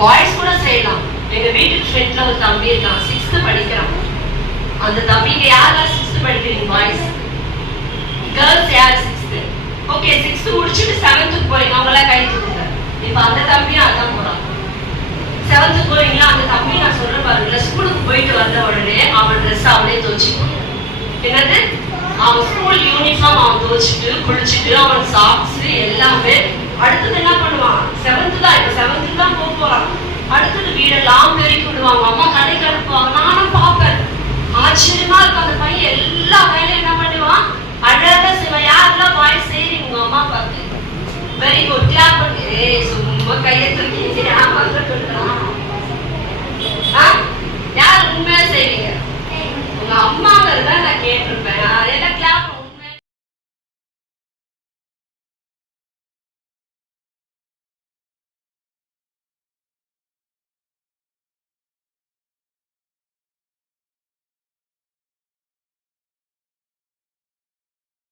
Boys கூட செய்யலாம். எங்க வீட்டுக்கு ஃப்ரெண்ட்ல ஒரு தம்பி இருக்கான், 6th படிக்கிறான். அந்த தம்பிக்கு யாரெல்லாம் 6th படிக்கிறீங்க பாய்ஸ்? கேர்ள்ஸ் யார் 6th? ஓகே, 6th முடிச்சுட்டு 7th போறீங்க, அவங்கள கை தூக்குங்க. இப்ப அந்த தம்பியும் அதான் போறான். 7th போறீங்களா? அந்த தம்பி நான் சொல்றேன் பாருங்க, ஸ்கூலுக்கு போயிட்டு வந்த உடனே அவன் ட்ரெஸ் அவனே துவச்சிக்கணும். என்னது, அவன் ஸ்கூல் யூனிஃபார்ம் அவன் துவச்சிட்டு குளிச்சுட்டு அவன் சாக்ஸ் எல்லாமே. அடுத்தது என்ன பண்ணுவான்? 7th தான், இப்ப 7th தான் போறான். அடுத்தது வீடெல்லாம் பெருக்கி விடுவாங்க, அம்மா கடைக்கு அனுப்புவாங்க. நானும் பார்ப்பேன், ஆச்சரியமா இருக்கும். அந்த பையன் எல்லா வேலையும் என்ன பண்ணுவான், அழகா செய்வான். யாரெல்லாம் பாய்ஸ் செய்றீங்க உங்க அம்மா பார்த்து? வெரி குட், கிளாப் பண்ணி. சும்மா கையை தூக்கி